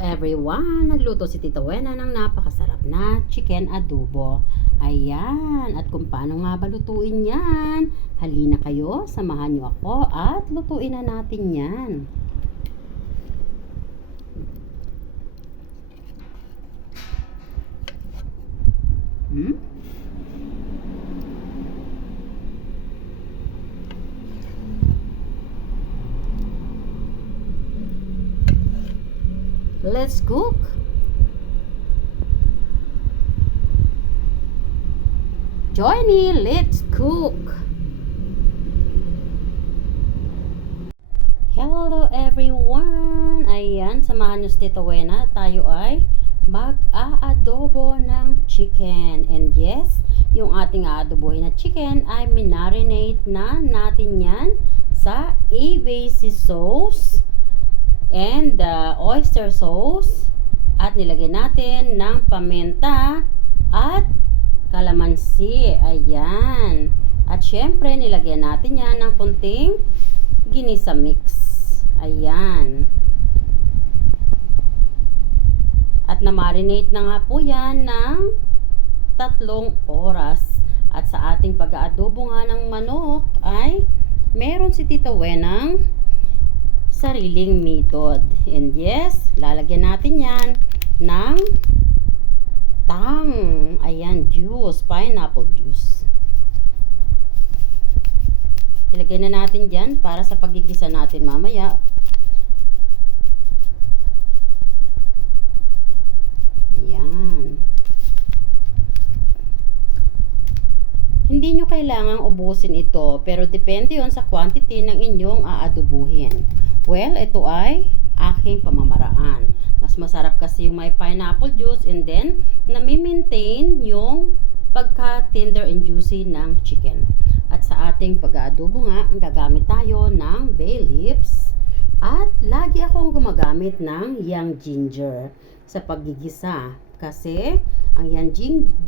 everyone! Nagluto si Tita Wena ng napakasarap na chicken adobo. Ayan, at kung paano nga ba lutuin yan? Halina kayo, samahan niyo ako at lutuin na natin yan. Let's cook! Join me, let's cook! Hello everyone! Ayan, samahan niyo si Tita Wena. Tayo ay mag-aadobo ng chicken. And yes, yung ating aadobohin na chicken ay minarinate na natin yan sa ABC sauce and oyster sauce, at nilagyan natin ng paminta at kalamansi. Ayan, at syempre nilagyan natin yan ng kunting ginisa mix. Ayan, at na-marinate na nga po yan ng 3 oras. At sa ating pag-aadobo nga ng manok ay meron si Tita Wenang sariling method. And yes, lalagyan natin yan ng tang. Ayan, juice, pineapple juice. Ilagay na natin dyan para sa pagigisa natin mamaya. Ayan. Hindi nyo kailangang ubusin ito, pero depende yon sa quantity ng inyong aadobuhin. Well, ito ay aking pamamaraan. Mas masarap kasi yung may pineapple juice, and then nami-maintain yung pagka-tender and juicy ng chicken. At sa ating pag-aadobo nga, gagamit tayo ng bay leaves. At lagi akong gumagamit ng young ginger sa paggigisa. Kasi ang young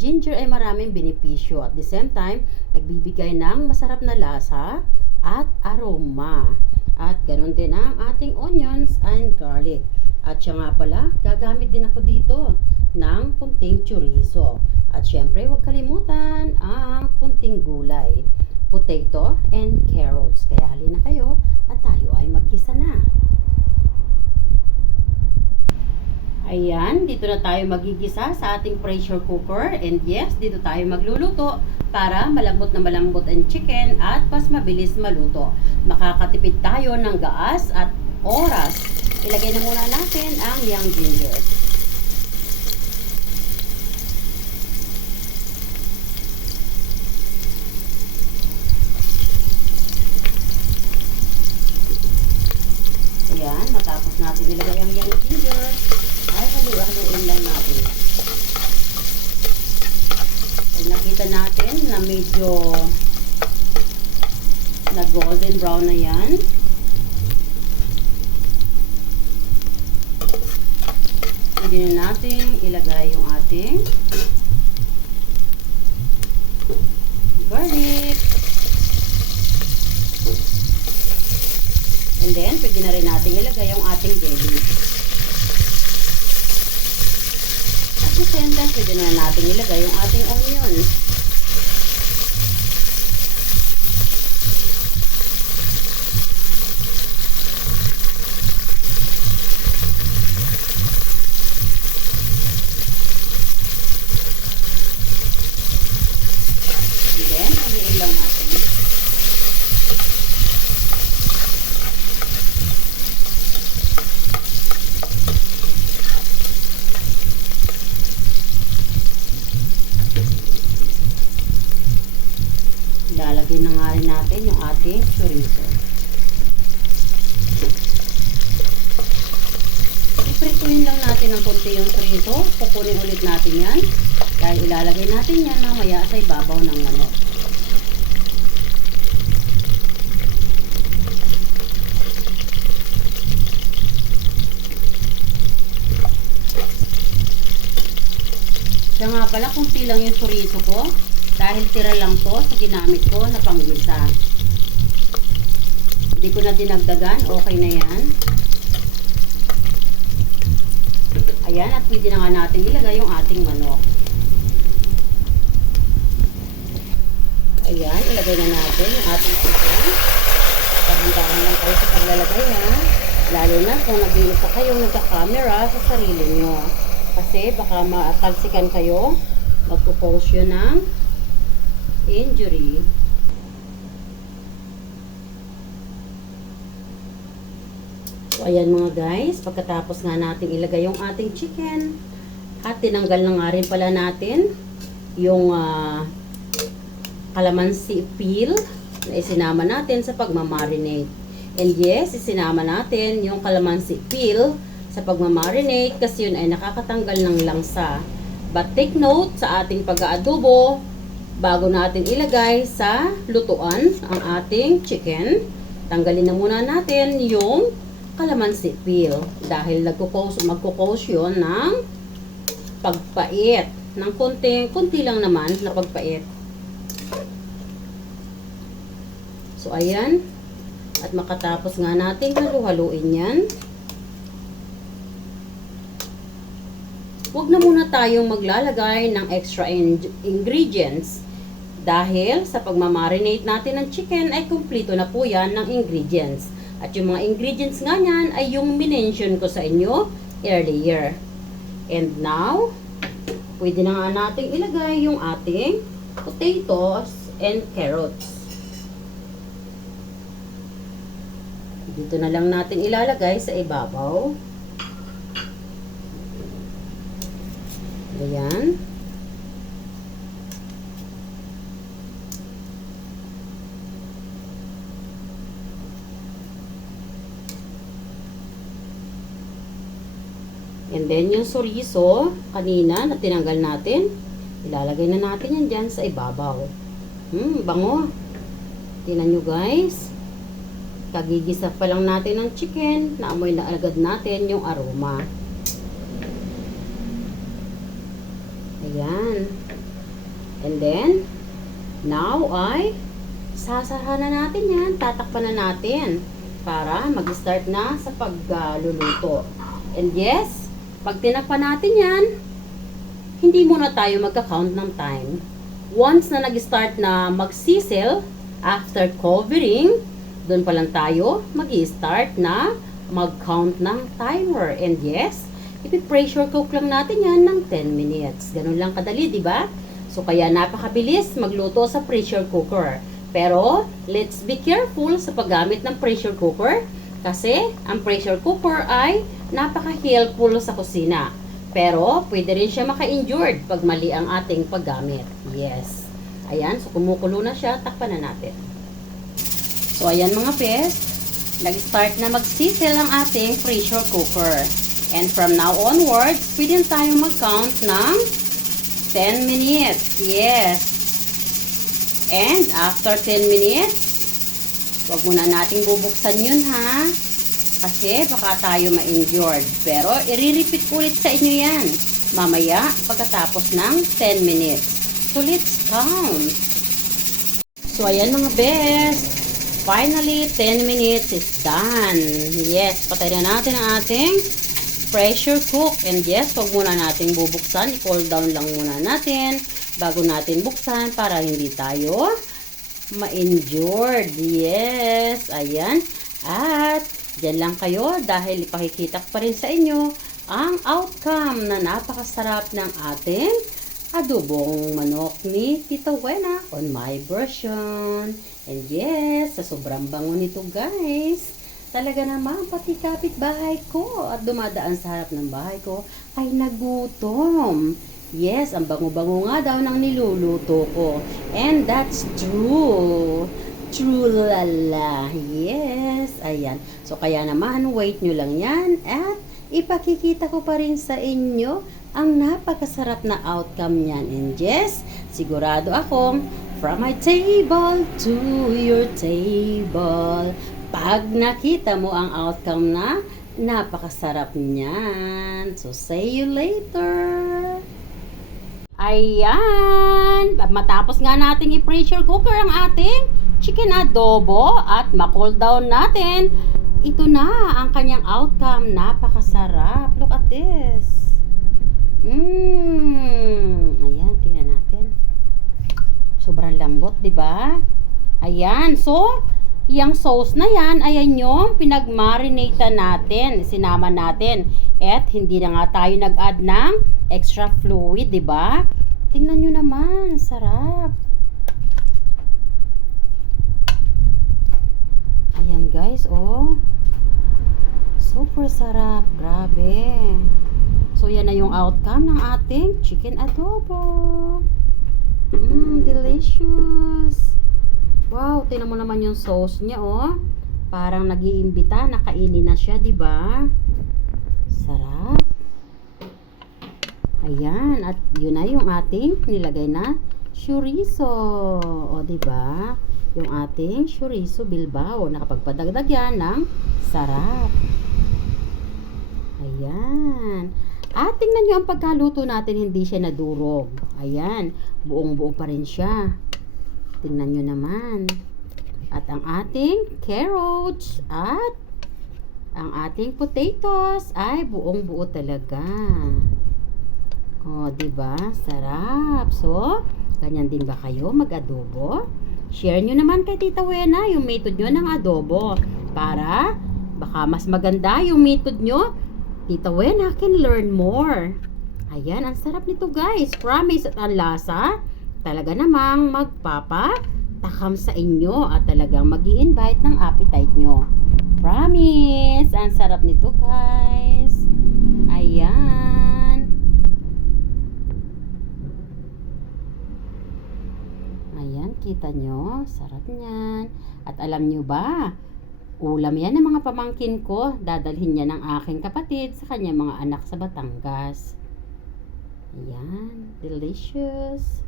ginger ay maraming benepisyo. At the same time, nagbibigay ng masarap na lasa at aroma. At ganun din ang ating onions and garlic. At siya nga pala, gagamit din ako dito ng kunting chorizo. At syempre, huwag kalimutan ang kunting gulay, potato and carrots. Kaya halina kayo at tayo ay maggisa na. Ayan, dito na tayo magigisa sa ating pressure cooker. And yes, dito tayo magluluto para malambot na malambot ang chicken at mas mabilis maluto. Makakatipid tayo ng gaas at oras. Ilagay na muna natin ang young ginger. Ayan, matapos natin ilagay ang young ginger, ay halu-haluin lang natin. Pag nakita natin na medyo na golden brown na yan, pwede na natin ilagay yung ating garlic. And then, pwede na rin natin ilagay yung ating belly. At the same time, pwede na natin ilagay yung ating onion. And then, haluin lang natin. Lalagay na nga rin natin yung ating chorizo. Iprituin lang natin ng konti yung chorizo. Kukunin ulit natin yan. Dahil ilalagay natin yan mamaya sa ibabaw ng manok. Kaya nga pala, kunti lang yung chorizo ko. Dahil tira lang to sa ginamit ko na panggisa. Hindi ko na dinagdagan, okay na yan. Ayan, at pwede na nga natin ilagay yung ating manok. Ayan, ilagay na natin yung ating chicken. Pahandahan lang kayo sa paglalagay ha. Lalo na kung nag-iisa kayong nagka-camera sa sarili nyo. Kasi baka matalsikan kayo, magpo-cause yun ng injury. So, ayan mga guys, pagkatapos nga natin ilagay yung ating chicken, at tinanggal na nga rin pala natin yung calamansi peel na isinama natin sa pagmamarinate. And yes, isinama natin yung calamansi peel sa pagmamarinate kasi yun ay nakakatanggal ng langsa. But take note sa ating pag-aadobo, bago natin ilagay sa lutuan ang ating chicken, tanggalin na muna natin yung calamansi peel dahil magkukause yun ng pagpait ng konti lang naman na pagpait. So ayan, at makatapos nga natin halu-haluin yan, huwag na muna tayong maglalagay ng extra ingredients dahil sa pagmamarinate natin ng chicken ay kumpleto na po yan ng ingredients. At yung mga ingredients nga niyan ay yung minention ko sa inyo earlier. And now, pwede na nga natin ilagay yung ating potatoes and carrots. Dito na lang natin ilalagay sa ibabaw. Ayan. And then, yung chorizo, kanina na tinanggal natin, ilalagay na natin yan dyan sa ibabaw. Bango. Tingnan nyo guys. Kagigisa pa lang natin ng chicken, naamoy na agad natin yung aroma. Ayan. And then, now ay sasarahan na natin yan. Tatakpan na natin para mag-start na sa pagluluto. And yes, pag tinakpan natin yan, hindi muna tayo magka-count ng time. Once na nag-start na mag-sizzle, after covering, doon pa lang tayo mag-i-start na mag-count ng timer. And yes, ipi-pressure cook lang natin yan ng 10 minutes. Ganun lang kadali, di ba? So, kaya napakabilis magluto sa pressure cooker. Pero, let's be careful sa paggamit ng pressure cooker kasi ang pressure cooker ay napaka-helpful sa kusina. Pero, pwede rin siya maka-injured pag mali ang ating paggamit. Yes. Ayan, so kumukulo na siya, takpan na natin. So, ayan mga pes, nag-start na mag-sizzle ang ating pressure cooker. And from now onwards, pwede tayong mag-count ng 10 minutes. Yes. And after 10 minutes, huwag muna nating bubuksan yun ha. Kasi baka tayo ma-injured. Pero i-repeat ulit sa inyo yan. Mamaya pagkatapos ng 10 minutes. So let's count. So ayan mga best. Finally, 10 minutes is done. Yes, patay na natin ang ating pressure cook. And yes, huwag muna natin bubuksan. I-cool down lang muna natin bago natin buksan para hindi tayo ma-injured. Yes, ayan. At dyan lang kayo dahil ipakikita pa rin sa inyo ang outcome na napakasarap ng ating adobong manok ni Tita Wena on my version. And yes, sa sobrang bango nito guys, talaga naman pati kapitbahay ko at dumadaan sa harap ng bahay ko ay nagutom. Yes, ang bango-bango nga daw ng niluluto ko. And that's true. True lala. Yes. Ayan. So, kaya naman, wait nyo lang yan. At ipakikita ko pa rin sa inyo ang napakasarap na outcome niyan. And yes, sigurado akong from my table to your table. Pag nakita mo ang outcome na napakasarap niyan. So, see you later. Ayan. Matapos nga nating i-pressure cooker ang ating chicken adobo at ma-cool down natin, ito na ang kanyang outcome. Napakasarap. Look at this. Ayan, tingnan natin. Sobrang lambot, 'di ba? Ayan. So, yung sauce na yan, ayan yung pinag-marinate natin. Sinama natin. At hindi na nga tayo nag-add ng extra fluid, 'di ba? Tingnan nyo naman, sarap. Ayan guys, oh. Super sarap, grabe. So yan na yung outcome ng ating chicken adobo. Delicious. Wow, tingnan mo naman yung sauce niya, oh. Parang nag-iimbita, nakainin na siya, 'di ba? Sarap. Ayan, at yun na yung ating nilagay na chorizo. O, 'di ba? Yung ating chorizo bilbao, nakapagpadagdag yan ng sarap. Ayan. At tingnan nyo ang pagkaluto natin, hindi siya nadurog. Ayan, buong-buo pa rin siya. Tingnan nyo naman. At ang ating carrots at ang ating potatoes ay buong-buo talaga. O, diba? Sarap. So, ganyan din ba kayo mag-adobo? Share nyo naman kay Tita Wena yung method nyo ng adobo. Para baka mas maganda yung method nyo. Tita Wena can learn more. Ayan, ang sarap nito guys. Promise, at ang lasa talaga namang magpapatakam sa inyo at talagang mag-i-invite ng appetite nyo. Promise, ang sarap nito guys. Ayan. Ayan, kita nyo, sarap niyan. At alam nyo ba, ulam yan ng mga pamangkin ko. Dadalhin niya ng aking kapatid sa kanyang mga anak sa Batangas. Ayan, delicious.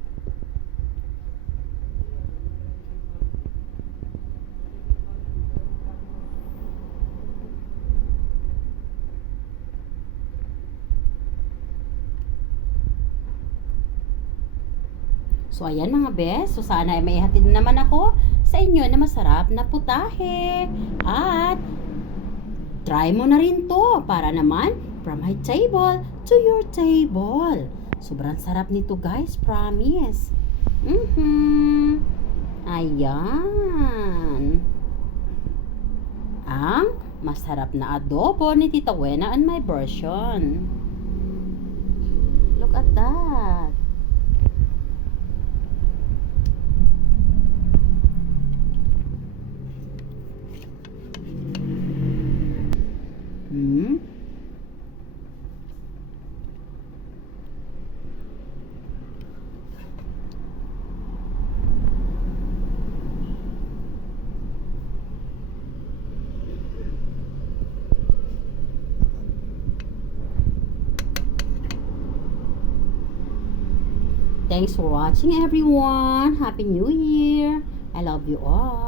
So, ayan mga bes. So, sana ay may hatid naman ako sa inyo na masarap na putahe. At, try mo na rin to para naman from my table to your table. Sobrang sarap nito guys, promise. Ayan. Ang masarap na adobo ni Tita Wena and my version. Look at that. Thanks for watching everyone. Happy New Year. I love you all.